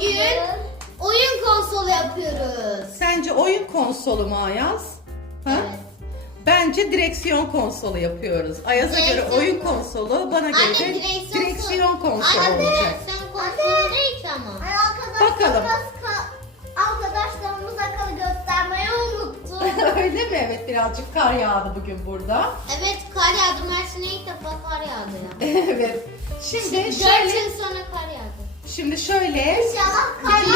Bugün oyun konsolu yapıyoruz. Sence oyun konsolu mu Ayaz? Ha? Evet. Bence direksiyon konsolu yapıyoruz. Ayaz'a göre Direksiyon oyun konsolu. konsolu, bana göre Anne de direksiyon, direksiyon konsolu Anne olacak. sen konsolu değil ki ama. Ay arkadaşlarımız Bakalım. ka- arkadaşlarımız akıllı göstermeyi unuttu. Öyle mi? Evet birazcık kar yağdı bugün burada. Evet kar yağdı. Mersin'e ilk defa kar yağdı ya. evet. Şimdi Dört şöyle, yıl sonra kar yağdı. Şimdi şöyle İnşallah kalan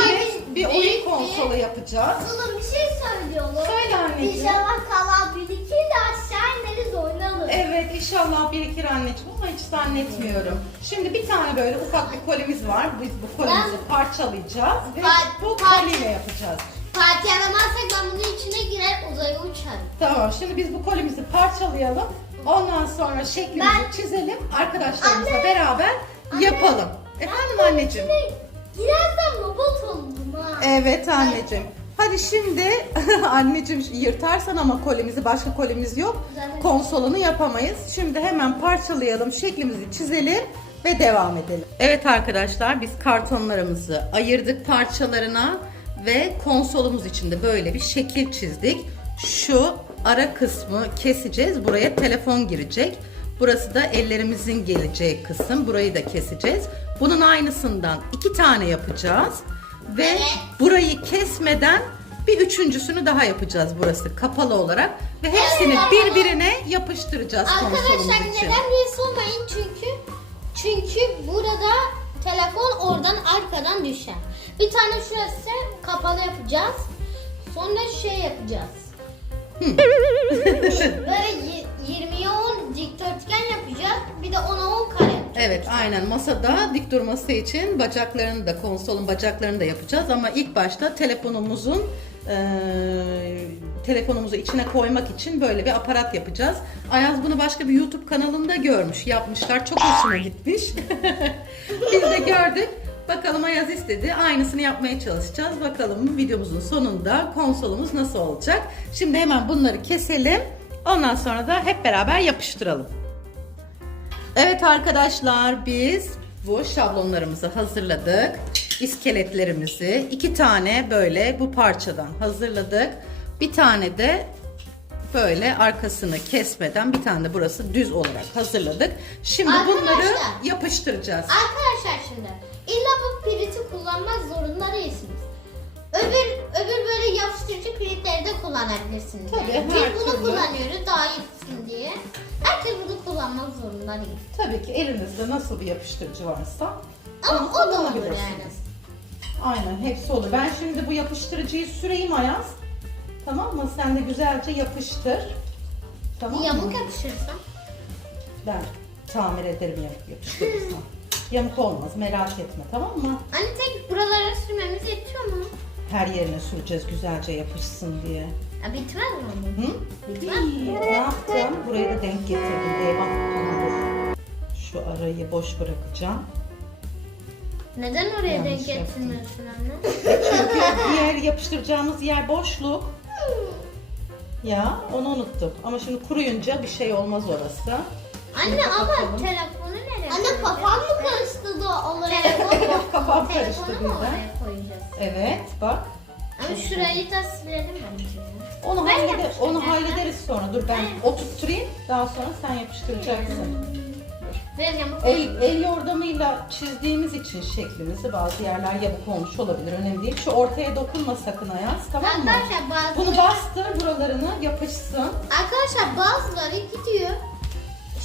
bir oyun konsolu yapacağız. Aslında bir şey söylüyorum. Söyle anneciğim. İnşallah kalan birikir de aşağı ineriz oynarız. Evet inşallah birikir anneciğim ama hiç zannetmiyorum. Şimdi bir tane böyle ufak bir kolimiz var. Biz bu kolimizi Ben- parçalayacağız ve Pa- bu par- koliyle yapacağız. Parti aramazsak ben bunun içine girer uzaya uçarım. Tamam şimdi biz bu kolimizi parçalayalım. Ondan sonra şeklimizi çizelim. Arkadaşlarımızla Anne. beraber yapalım. Efendim anneciğim. Girersem robot olurum ha. Evet anneciğim. Hadi şimdi anneciğim yırtarsan ama kolimizi başka kolimiz yok. Zaten- Konsolunu yapamayız. Şimdi hemen parçalayalım, şeklimizi çizelim ve devam edelim. Evet arkadaşlar biz kartonlarımızı ayırdık parçalarına ve konsolumuz içinde böyle bir şekil çizdik. Şu ara kısmı keseceğiz. Buraya telefon girecek. Burası da ellerimizin geleceği kısım. Burayı da keseceğiz. Bunun aynısından iki tane yapacağız. Ve Evet. burayı kesmeden bir üçüncüsünü daha yapacağız burası kapalı olarak. Ve hepsini birbirine yapıştıracağız konsolumuz Arkadaşlar için. neden diye sormayın çünkü çünkü burada telefon oradan arkadan düşer. Bir tane şurası kapalı yapacağız. Sonra şey yapacağız. Böyle y- 20'ye 10 dikdörtgen yapacağız. Bir de 10'a 10 kare yapacağız. Evet aynen masada dik durması için bacaklarını da konsolun bacaklarını da yapacağız ama ilk başta telefonumuzun eee, telefonumuzu içine koymak için böyle bir aparat yapacağız. Ayaz bunu başka bir YouTube kanalında görmüş, yapmışlar. Çok hoşuna gitmiş. Biz de gördük. Bakalım Ayaz istedi. Aynısını yapmaya çalışacağız. Bakalım videomuzun sonunda konsolumuz nasıl olacak. Şimdi hemen bunları keselim. Ondan sonra da hep beraber yapıştıralım. Evet arkadaşlar biz bu şablonlarımızı hazırladık. İskeletlerimizi iki tane böyle bu parçadan hazırladık. Bir tane de böyle arkasını kesmeden bir tane de burası düz olarak hazırladık. Şimdi bunları Arkadaşlar. yapıştıracağız. Arkadaşlar şimdi illa bu piriti kullanmak zorunda değilsiniz. Kullanabilirsiniz. Tabii, Yani Biz bunu türlü. kullanıyoruz daha iyisin diye. Herkes bunu kullanmak zorunda değil. Tabii ki elinizde nasıl bir yapıştırıcı varsa Ama onu o da olur yani. Aynen hepsi olur. Ben şimdi bu yapıştırıcıyı süreyim Ayaz. Tamam mı? Sen de güzelce yapıştır. Tamam mı? Yamuk yapışırsam. Ben tamir ederim yamuk yapıştırırsam. Yamuk olmaz merak etme tamam mı? Anne tek buralara sürmemiz yetiyor mu? Her yerine süreceğiz güzelce yapışsın diye. Bitmez mi bu? Hı? Değil. Ne yaptım? Buraya da denk getirdim. Eyvah. Dur. Şu arayı boş bırakacağım. Neden oraya Yanlış denk yaptım. getirmiyorsun anne? Çünkü diğer yapıştıracağımız yer boşluk. Ya onu unuttum. Ama şimdi kuruyunca bir şey olmaz orası. Anne ama kapatalım. telefonu nereye Anne koyacağız? kafam mı karıştı da olaya? Telefonu, Kafam karıştı telefonu mu birden. oraya koyacağız? Evet bak. Ama şurayı da silelim bence. Onu, Ben yapıştıracağım. onu hallederiz sonra. Dur ben oturtturayım. Daha sonra sen yapıştıracaksın. Yamuk El, el yordamıyla çizdiğimiz için şeklimizi bazı yerler yamuk olmuş olabilir. Önemli değil. Şu ortaya dokunma sakın Ayaz. Tamam mı? Arkadaşlar bazı Bunu bastır buralarını yapışsın. arkadaşlar bazıları gidiyor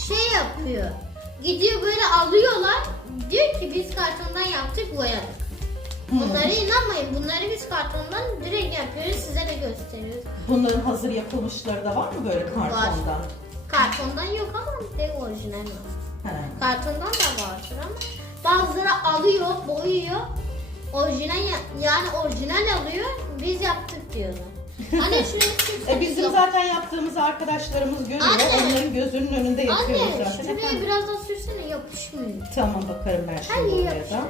şey yapıyor. Gidiyor böyle alıyorlar. Diyor ki biz kartondan yaptık boyadık. Bunlara inanmayın. Bunları biz kartondan direkt yapıyoruz. Size de gösteriyoruz. Bunların hazır yapılmışları da var mı böyle kartondan? Kartondan yok ama tek orijinal var. He. Kartondan da vardır ama bazıları alıyor, boyuyor. Orijinal ya- yani orijinal alıyor. Biz yaptık diyorlar. Anne şuraya sürsen E bizim zaten yaptığımızı arkadaşlarımız görüyor. Anne. Onların gözünün önünde yapıyoruz Anne zaten. şuraya Efendim? biraz daha sürsene yapışmıyor. Tamam bakarım ben şimdi yeri oraya da.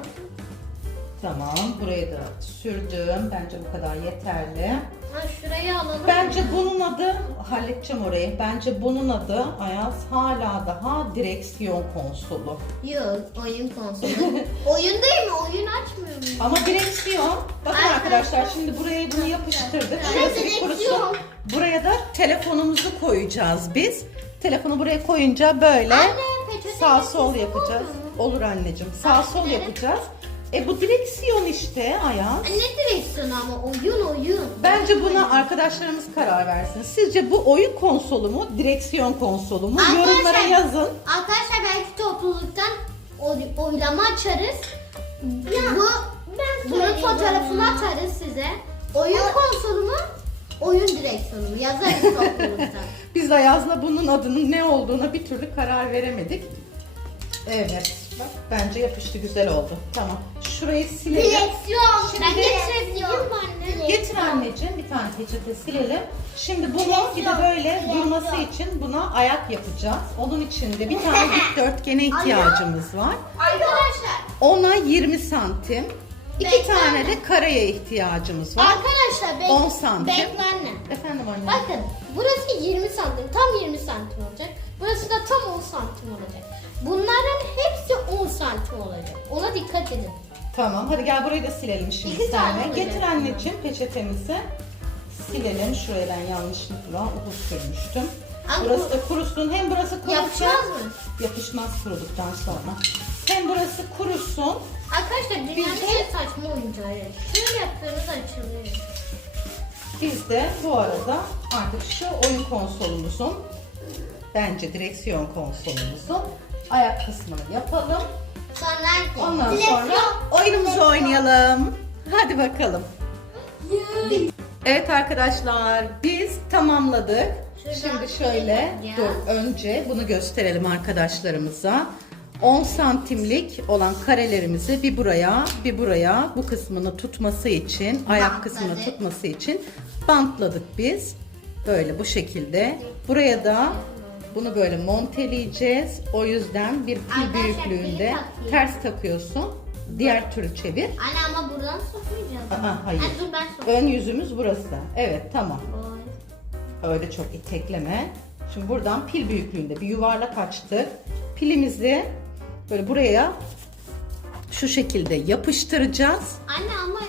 Tamam burayı da sürdüm. Bence bu kadar yeterli. Ha, şurayı alalım. Bence bunun adı, halledeceğim orayı. Bence bunun adı Ayaz hala daha direksiyon konsolu. Yok oyun konsolu. oyun değil mi? Oyun açmıyor mu? Ama direksiyon. Bakın Arkadaşlar- arkadaşlar şimdi buraya bunu yapıştırdık. Şurası bir direksiyon. kurusun. Buraya da telefonumuzu koyacağız biz. Telefonu buraya koyunca böyle Anne, sağ sol yapacağız. olur Olur anneciğim. Sağ sol Anne. yapacağız. E bu direksiyon işte Ayaz. Ne direksiyonu ama oyun oyun. Bence buna arkadaşlarımız karar versin. Sizce bu oyun konsolu mu, direksiyon konsolu mu? Arkadaşlar- Yorumlara yazın. Arkadaşlar belki topluluktan oy- oylama açarız. Bu ben bunun söyleyeyim fotoğrafını atarız size. Oyun konsolu mu? Oyun direksiyonu mu? Yazarız topluluktan. Biz Ayaz'la bunun adının ne olduğuna bir türlü karar veremedik. Evet. Bak bence yapıştı güzel oldu. Tamam. Şurayı silelim. Direksiyon. Şimdi- ben anne. Getir anneciğim bir tane peçete silelim. Şimdi bunu bir de böyle durması için buna ayak yapacağız. Onun için de bir tane dikdörtgene ihtiyacımız var. Arkadaşlar Ona 20 santim. İki Bekle tane de kareye ihtiyacımız var. Arkadaşlar bek 10 santim. bekle anne. Efendim anne. Bakın burası 20 santim tam 20 santim olacak. Burası da tam 10 santim olacak. Bunların hepsi 10 santim olacak. Ona dikkat edin. Tamam hadi gel burayı da silelim şimdi İki tane. Getir anneciğim peçetemizi. Silelim. Şuraya ben yanlışlıkla uhu sürmüştüm. Anne, Burası da kurusun. Hem burası kurusun. Yapışmaz mı? Yapışmaz kuruduktan sonra. Hem burası kurusun. Arkadaşlar dünyanın Biz de- en saçma oyuncağı. Şöyle yaptığınız açılıyor. Biz de bu arada artık şu oyun konsolumuzun bence direksiyon konsolumuzun ayak kısmını yapalım. Sonra Ondan sonra oyunumuzu oynayalım. Hadi bakalım. Evet arkadaşlar biz tamamladık. Şimdi şöyle ya. dur önce bunu gösterelim arkadaşlarımıza. 10 santimlik olan karelerimizi bir buraya bir buraya bu kısmını tutması için ayak kısmını tutması için bantladık biz. Böyle bu şekilde. Buraya da bunu böyle monteleyeceğiz. O yüzden bir pil Arkadaşlar, büyüklüğünde pili ters takıyorsun. Diğer türlü çevir. Anne ama buradan sokmayacağız. Aa, hayır. Ha, dur ben sokayım. Ön yüzümüz burası. Evet tamam. Oy. Öyle çok itekleme. Şimdi buradan pil büyüklüğünde bir yuvarlak açtık. Pilimizi böyle buraya şu şekilde yapıştıracağız Anne ama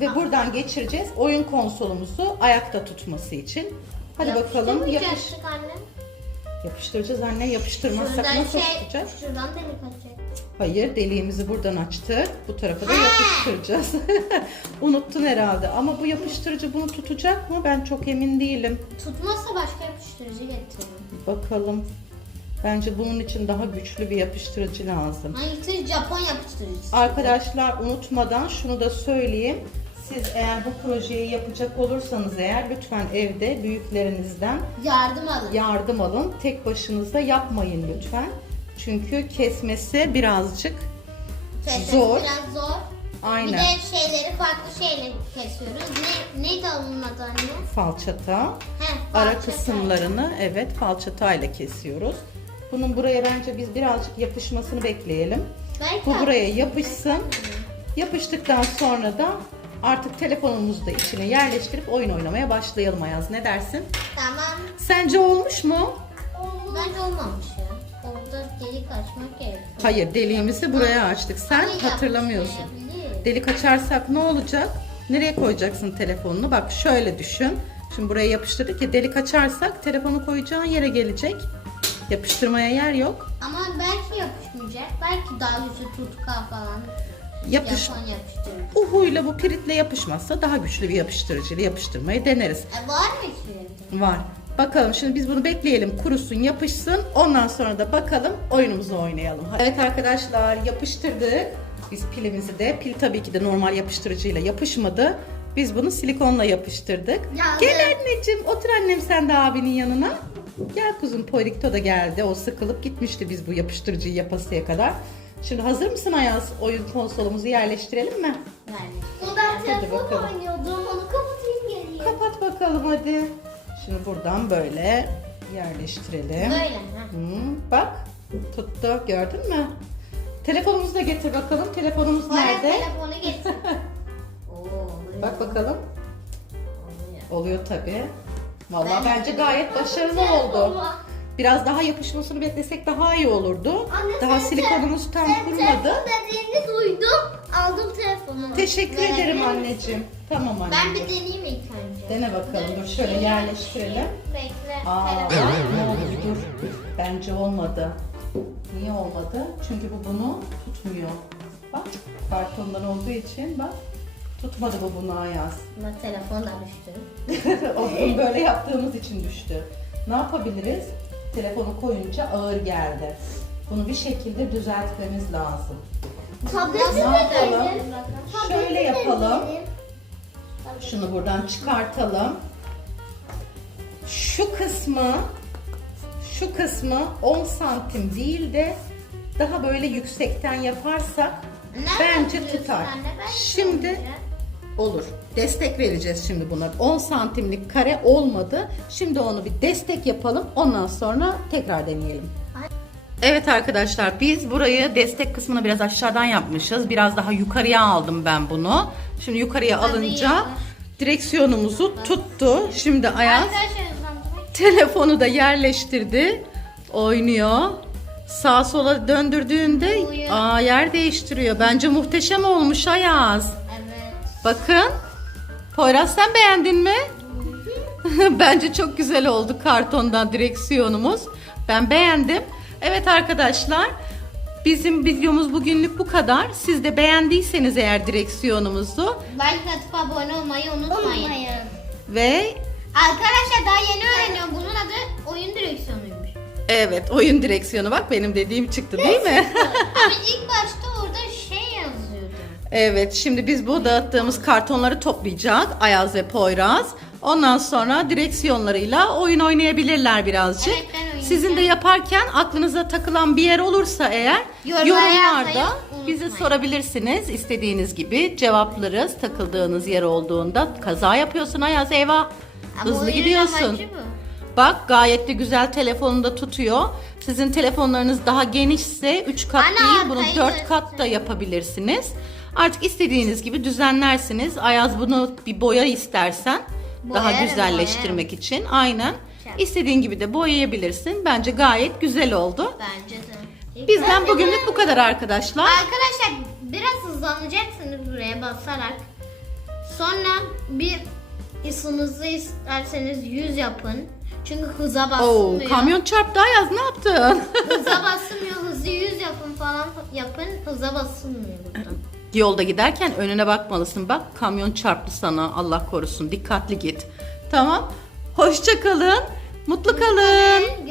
ve buradan geçireceğiz oyun konsolumuzu ayakta tutması için. Hadi bakalım yapış, anne. Yapıştıracağız anne. Yapıştırmazsak Şuradan nasıl şey, tutacağız? şuradan delik açacak. Hayır deliğimizi buradan açtık. Bu tarafa da yapıştıracağız. Unuttun herhalde. Ama bu yapıştırıcı bunu tutacak mı? Ben çok emin değilim. Tutmazsa başka yapıştırıcı getirin. Bakalım. Bence bunun için daha güçlü bir yapıştırıcı lazım. Hangisi Japon yapıştırıcısı? Arkadaşlar unutmadan şunu da söyleyeyim. Siz eğer bu projeyi yapacak olursanız eğer lütfen evde büyüklerinizden Yardım alın. yardım alın. Tek başınıza yapmayın lütfen. Çünkü kesmesi birazcık Kesmesi zor. Biraz zor. Aynen. Bir de şeyleri farklı şeyle kesiyoruz. Ne, neydi onun adı anne? falçata. He, Ara kısımlarını evet falçatayla kesiyoruz. Bunun buraya bence biz birazcık yapışmasını bekleyelim. Belki Bu buraya yapışsın. Yapıştıktan sonra da artık telefonumuzu da içine yerleştirip oyun oynamaya başlayalım Ayaz. Ne dersin? Tamam. Sence olmuş mu? Bence olmamış ya. Orada delik açmak gerekiyor. Hayır deliğimizi buraya açtık. Sen Ama hatırlamıyorsun. Delik açarsak ne olacak? Nereye koyacaksın telefonunu? Bak şöyle düşün. Şimdi buraya yapıştırdık ya delik açarsak telefonu koyacağın yere gelecek. Yapıştırmaya yer yok. Ama belki yapışmayacak. Belki daha güçlü tutka falan. Yapış, Japon yapıştırıcı. uhuyla bu piritle yapışmazsa daha güçlü bir yapıştırıcıyla yapıştırmayı deneriz. E, var mı içlerinde? Var. Bakalım şimdi biz bunu bekleyelim kurusun yapışsın ondan sonra da bakalım oyunumuzu oynayalım. Evet arkadaşlar yapıştırdık. Biz pilimizi de pil tabii ki de normal yapıştırıcıyla yapışmadı. Biz bunu silikonla yapıştırdık. Yazık. Gel anneciğim otur annem sen de abinin yanına. Gel kuzum Poyrikto da geldi. O sıkılıp gitmişti biz bu yapıştırıcıyı yapasıya kadar. Şimdi hazır mısın Ayaz? Oyun konsolumuzu yerleştirelim mi? Bu ben telefon bakalım. oynuyordum. Onu kapatayım geriye. Kapat bakalım hadi. Şimdi buradan böyle yerleştirelim. Böyle. Ha. Hı, bak tuttu gördün mü? Telefonumuzu da getir bakalım. Telefonumuz Poyraz nerede? telefonu getir. Oo. Bak bakalım. Oluyor. Tabii. Vallahi Ben- bence gayet başarılı oldu. Biraz daha yapışmasını beklesek daha iyi olurdu. Anne, Daha sen- silikonumuz tam Sen kurumadı. telefon dediğini duydum. Aldım telefonu. Teşekkür Verebilir ederim misin? anneciğim. Tamam Ben bir deneyeyim ilk önce. Dene bakalım. Dur şöyle yerleştirelim. Bekle. Aa, ne oldu? Dur. Bence olmadı. Niye olmadı? Çünkü bu bunu tutmuyor. Bak, kartondan olduğu için bak. Tutmadı bu bunu Ayaz. Bak telefon da düştü. o böyle yaptığımız için düştü. Ne yapabiliriz? Telefonu koyunca ağır geldi. Bunu bir şekilde düzeltmemiz lazım. Tableti Ne yapalım? Şöyle yapalım. Şunu buradan çıkartalım. Şu kısmı şu kısmı 10 santim değil de daha böyle yüksekten yaparsak Nereden bence tutar. Şimdi. Olur. Destek vereceğiz şimdi buna. 10 santimlik kare olmadı. Şimdi onu bir destek yapalım. Ondan sonra tekrar deneyelim. Evet arkadaşlar biz burayı destek kısmını biraz aşağıdan yapmışız. Biraz daha yukarıya aldım ben bunu. Şimdi yukarıya alınca direksiyonumuzu tuttu. Şimdi Ayaz telefonu da yerleştirdi. Oynuyor. Sağa sola döndürdüğünde aa, yer değiştiriyor. Bence muhteşem olmuş Ayaz. Bakın. Poyraz sen beğendin mi? Bence çok güzel oldu kartondan direksiyonumuz. Ben beğendim. Evet arkadaşlar. Bizim videomuz bugünlük bu kadar. Siz de beğendiyseniz eğer direksiyonumuzu Like atıp abone olmayı unutmayın. Unutmayın. ve Arkadaşlar daha yeni öğreniyorum. Bunun adı oyun direksiyonuymuş. evet oyun direksiyonu bak benim dediğim çıktı değil mi? Ama ilk başta. Evet şimdi biz bu dağıttığımız kartonları toplayacak Ayaz ve Poyraz. Ondan sonra direksiyonlarıyla oyun oynayabilirler birazcık. Evet, ben oynayacağım. Sizin de yaparken aklınıza takılan bir yer olursa eğer Yorumlara yorumlarda yazmayı bize unutmayın. sorabilirsiniz. İstediğiniz gibi cevaplarız. Takıldığınız yer olduğunda kaza yapıyorsun Ayaz eyvah. Ama Hızlı oyunun gidiyorsun. amacı bu. Bak gayet de güzel telefonunda tutuyor. Sizin telefonlarınız daha genişse 3 kat Ana, değil bunu arkayı 4 kat da göster. yapabilirsiniz. Artık istediğiniz gibi düzenlersiniz. Ayaz bunu bir boya istersen daha Boyarım, güzelleştirmek için. Aynen. İstediğin gibi de boyayabilirsin. Bence gayet güzel oldu. Bence de. Bizden bugünlük bu kadar arkadaşlar. Arkadaşlar biraz hızlanacaksınız buraya basarak. Sonra bir ısınızı isterseniz 100 yapın. Çünkü hıza Oo, kamyon çarptı Ayaz ne yaptın? Hıza basılmıyor. Hızı 100 yapın falan yapın. Hıza basılmıyor burada. Yolda giderken önüne bakmalısın. Bak kamyon çarptı sana Allah korusun. Dikkatli git. Tamam. Hoşça kalın. Mutlu kalın.